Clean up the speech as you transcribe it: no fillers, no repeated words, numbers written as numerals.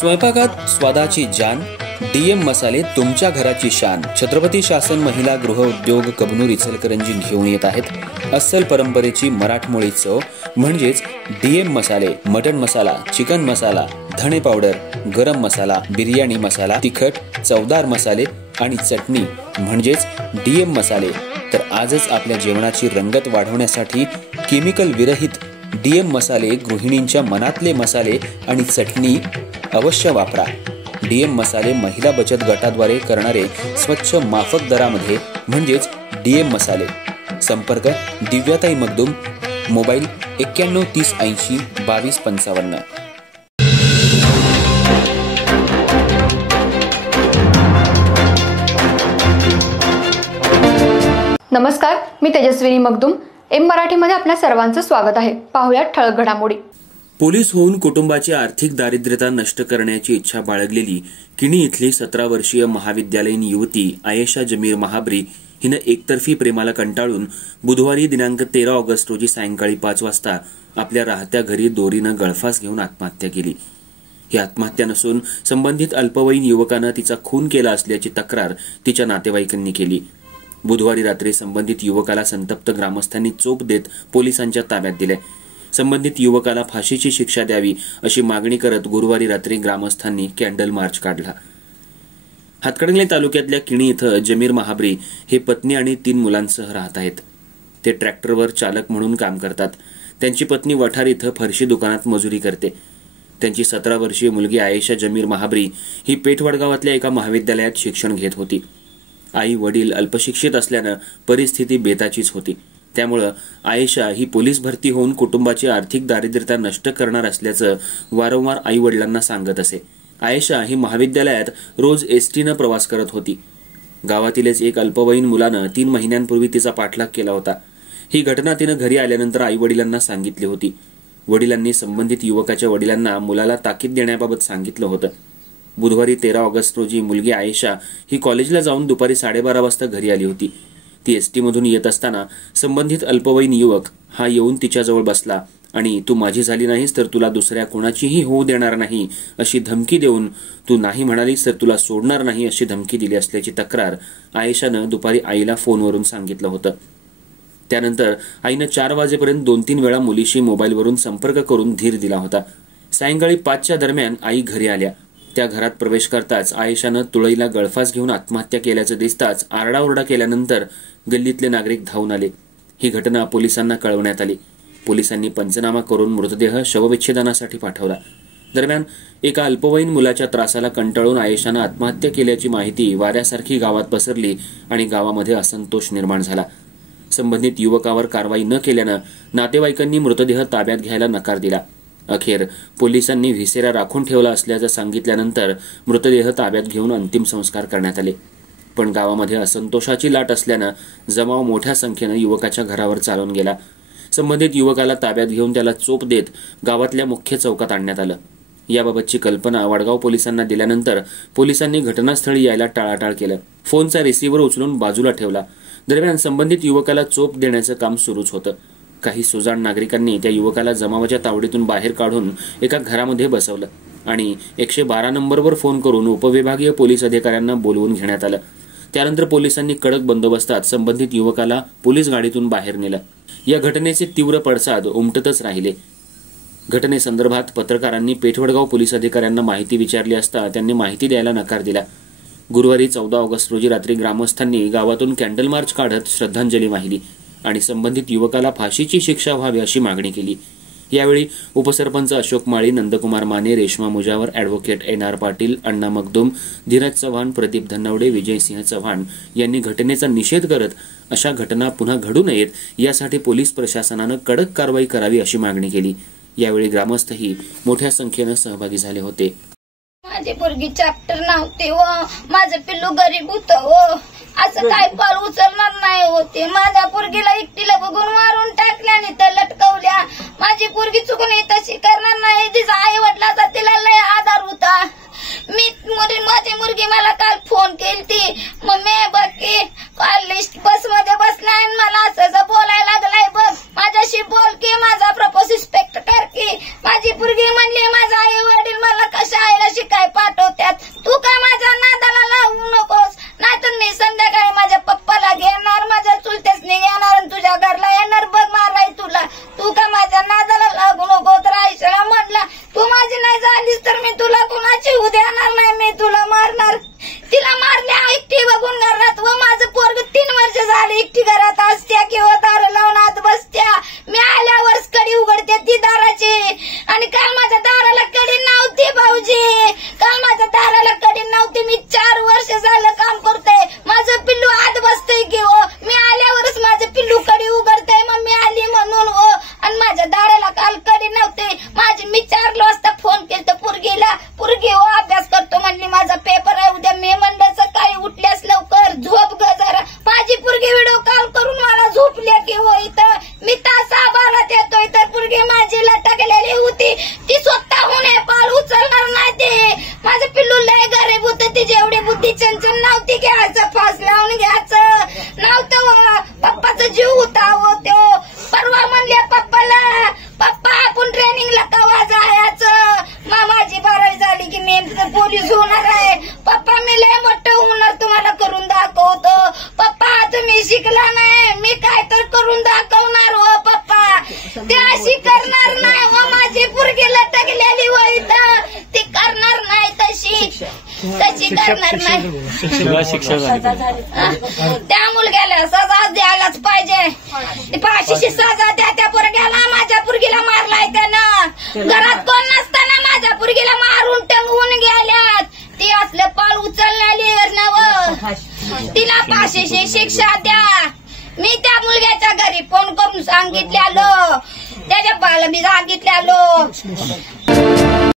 स्वयंपाकात स्वादाची जान, डीएम मसाले तुमच्या घराची शान. छत्रपती शासन महिला गृह उद्योग कबनूर इचलकरंजी घेऊन येत आहेत अस्सल परंपरेची मराठमोळी चव म्हणजेच डीएम मसाले. मटन मसाला, चिकन मसाला, धणे पावडर, गरम मसाला, बिर्याणी मसाला, तिखट, चवदार मसाले आणि चटणी म्हणजेच डीएम मसाले. तर आजच आपल्या जेवणाची रंगत वाढवण्यासाठी केमिकल विरहित डीएम मसाले, गृहिणींच्या मनातले मसाले आणि चटणी अवश्य वापरा. डीएम मसाले महिला बचत गटाद्वारे करणारे स्वच्छ माफक दरामध्ये म्हणजेच डीएम मसाले. संपर्क दिव्याताई मगदूम, मोबाईल 91 30 80 22 55. नमस्कार, मी तेजस्विनी मगदूम. एम मराठीमध्ये आपल्या सर्वांचं स्वागत आहे. पाहूया ठळक घडामोडी. पोलीस होऊन कुटुंबाची आर्थिक दारिद्र्यता नष्ट करण्याची इच्छा बाळगलेली किणी इथली 17 वर्षीय महाविद्यालयीन युवती आयेशा जमीर महाबरी हिनं एकतर्फी प्रेमाला कंटाळून बुधवारी दिनांक 13 ऑगस्ट रोजी सायंकाळी 5 वाजता आपल्या राहत्या घरी दोरीनं गळफास घेऊन आत्महत्या केली. ही आत्महत्या नसून संबंधित अल्पवयीन युवकानं तिचा खून केला असल्याची तक्रार तिच्या नातेवाईकांनी केली. बुधवारी रात्री संबंधित युवकाला संतप्त ग्रामस्थांनी चोप देत पोलिसांच्या ताब्यात दिले. संबंधित युवकाला फाशीची शिक्षा द्यावी अशी मागणी करत गुरुवारी रात्री ग्रामस्थांनी कॅन्डल मार्च काढला. हातकणंगले तालुक्यातल्या किणी इथं जमीर महाबरी हे पत्नी आणि 3 मुलांसह राहत आहेत. ते ट्रॅक्टरवर चालक म्हणून काम करतात. त्यांची पत्नी वठार इथं फरशी दुकानात मजुरी करते. त्यांची 17 वर्षीय मुलगी आयेशा जमीर महाबरी ही पेठवडगावातल्या एका महाविद्यालयात शिक्षण घेत होती. आई वडील अल्पशिक्षित असल्यानं परिस्थिती बेताचीच होती. त्यामुळं आयेशा ही पोलीस भरती होऊन कुटुंबाची आर्थिक दारिद्र्यता नष्ट करणार असल्याचं वारंवार आई वडिलांना सांगत असे. आयेशा ही महाविद्यालयात रोज एसटीनं प्रवास करत होती. गावातीलच एक अल्पवयीन मुलानं 3 महिन्यांपूर्वी तिचा पाठलाग केला होता. ही घटना तिनं घरी आल्यानंतर आई वडिलांना सांगितली होती. वडिलांनी संबंधित युवकाच्या वडिलांना मुलाला ताकीद देण्याबाबत सांगितलं होतं. बुधवारी 13 ऑगस्ट रोजी मुलगी आयेशा ही कॉलेजला जाऊन दुपारी 12:30 वाजता घरी आली होती. ती एसटीमधून येत असताना संबंधित अल्पवयीन युवक हा येऊन तिच्याजवळ बसला आणि तू माझी झाली नाहीस तर तुला दुसऱ्या कोणाचीही होऊ देणार नाही अशी धमकी देऊन तू नाही म्हणालीस तर तुला सोडणार नाही अशी धमकी दिली असल्याची तक्रार आयेशानं दुपारी आईला फोनवरून सांगितलं होतं. त्यानंतर आईनं 4 वाजेपर्यंत 2-3 वेळा मुलीशी मोबाईलवरून संपर्क करून धीर दिला होता. सायंकाळी 5च्या दरम्यान आई घरी आल्या. त्या घरात प्रवेश करताच आयेशानं तुळईला गळफास घेऊन आत्महत्या केल्याचं दिसताच आरडाओरडा केल्यानंतर गल्लीतले नागरिक धावून आले. ही घटना पोलिसांना कळवण्यात आली. पोलिसांनी पंचनामा करून मृतदेह शवविच्छेदनासाठी पाठवला. दरम्यान एका अल्पवयीन मुलाच्या त्रासाला कंटाळून आयेशानं आत्महत्या केल्याची माहिती वाऱ्यासारखी गावात पसरली आणि गावामध्ये असंतोष निर्माण झाला. संबंधित युवकावर कारवाई न केल्यानं नातेवाईकांनी मृतदेह ताब्यात घ्यायला नकार दिला. अखेर पोलिसांनी व्हिसेरा राखून ठेवला असल्याचं सांगितल्यानंतर मृतदेह ताब्यात घेऊन अंतिम संस्कार करण्यात आले. पण गावामध्ये असंतोषाची लाट असल्यानं जमाव मोठ्या संख्येनं युवकाच्या घरावर चालून गेला. संबंधित युवकाला ताब्यात घेऊन त्याला चोप देत गावातल्या मुख्य चौकात आणण्यात आलं. याबाबतची कल्पना वडगाव पोलिसांना दिल्यानंतर पोलिसांनी घटनास्थळी यायला टाळाटाळ केलं. फोनचा रिसिव्हर उचलून बाजूला ठेवला. दरम्यान संबंधित युवकाला चोप देण्याचं काम सुरूच होतं. काही सुजाण नागरिकांनी त्या युवकाला जमावाच्या तावडीतून बाहेर काढून एका घरामध्ये बसवलं आणि 112 नंबरवर फोन करून उपविभागीय पोलीस अधिकाऱ्यांना बोलवून घेण्यात आलं. त्यानंतर पोलिसांनी कडक बंदोबस्तात संबंधित युवकाला पोलीस गाडीतून बाहेर नेलं. या घटनेचे तीव्र पडसाद उमटतच राहिले. घटनेसंदर्भात पत्रकारांनी पेठवडगाव पोलीस अधिकाऱ्यांना माहिती विचारली असता त्यांनी माहिती द्यायला नकार दिला. गुरुवारी 14 ऑगस्ट रोजी रात्री ग्रामस्थांनी गावातून कॅन्डल मार्च काढत श्रद्धांजली वाहिली आणि संबंधित युवकाला फाशीची शिक्षा व्हावी अशी मागणी केली. यावेळी उपसरपंच अशोक माळी, नंदकुमार माने, रेश्मा मुजावर, ॲडव्होकेट NR पाटील, अण्णा मगदूम, धीरज चव्हाण, प्रदीप धन्नवडे, विजयसिंह चव्हाण यांनी घटनेचा निषेध करत अशा घटना पुन्हा घडू नयेत यासाठी पोलीस प्रशासनानं कडक कारवाई करावी अशी मागणी केली. यावेळी ग्रामस्थही मोठ्या संख्येनं सहभागी झाले होते. माझी पोरगी चॅप्टर नव्हते व माझं पिल्लू गरीब होतं व असं काय पाल उचलणार नाही होते. माझ्या पोरगीला एकटीला बघून मारून टाकल्याने तर लटकवल्या. माझी पोरगी चुकून तशी करणार नाही. तिचा आई वडिलाचा तिला लय आधार होता. माझी मुलगी मला काल फोन केली. मम्मी बघ की काल लिस्ट बस मध्ये बसलाय मला असं बोलायला लागलाय. बघ माझ्याशी बोल की माझा प्रपोज रिस्पेक्ट कर की. माझी पोरगी म्हणली माझा आई वडील मला कशा आईला शिकाय तर मी तुला कुणाची होऊ देणार नाही, मी तुला मारणार. तिला मारल्या एकटी बघून घरात व माझं पोरग 3 वर्ष झाले एकटी घरात असत्या किंवा दार लावून आत बसत्या. मी आल्यावरच कडी उघडते ती दाराची. आणि काल माझ्या दाराला कडी नव्हती भाऊजी, काल माझ्या दाराला कडी नव्हती. मी 4 वर्ष झालं काम करतोय, माझं पिल्लू आत बसतंय की हो. मी आल्यावरच माझं पिल्लू कडी उघडतंय, मम्मी आली म्हणून हो. आणि माझ्या दाराला काल कडी नव्हते. मी 4 वाजता फोन केला पोरगीला, पोरगी हो अभ्यास करतो म्हणली, माझा पेपर आहे उद्या. मी म्हणलं सकाळी उठल्यास लवकर झोप ग जरा. माझी पोरगी व्हिडिओ कॉल करून मला झोपल्या की हो. इथं मी तासाभरात येतोय तर पोरगी माझी लटकलेली होती, ती स्वतःहून पाल उचलणार नाही. ते माझं पिल्लू लय गरीब होतं, तिची एवढी बुद्धी चंचल नव्हती घ्यायचं, फास लावून घ्यायचं नव्हतं. पप्पाचा जीव होता हो तो. परवा म्हणले पप्पाला, पप्पा आपण ट्रेनिंगला कवा जायचं. माझी 12वी झाली की मी पोलीस होणार आहे. पप्पा मी लय मोठं होणार, तुम्हाला करून दाखवतो. पप्पा तुम्ही शिकला नाही, मी काय तर करून दाखवणार हो पप्पा. ते अशी करणार नाही हो. माझी पोरगी लटकलेली हो इथं, ती करणार नाही तशी करणार नाही. शिक्षा त्या मुलग्याला सजा द्यायलाच पाहिजे. फाशीची सजा द्या त्या पोरग्याला. माझ्या पोरगीला मारलाय त्यानं, घरात कोण नसताना माझ्या पोरगीला मारून टंगवून गेल्यात. ती असलं पाल उचललेली नव, तिला फाशीची शिक्षा द्या. मी त्या मुलग्याच्या घरी फोन करून सांगितलेलो, त्याच्या बाला मी सांगितलेलो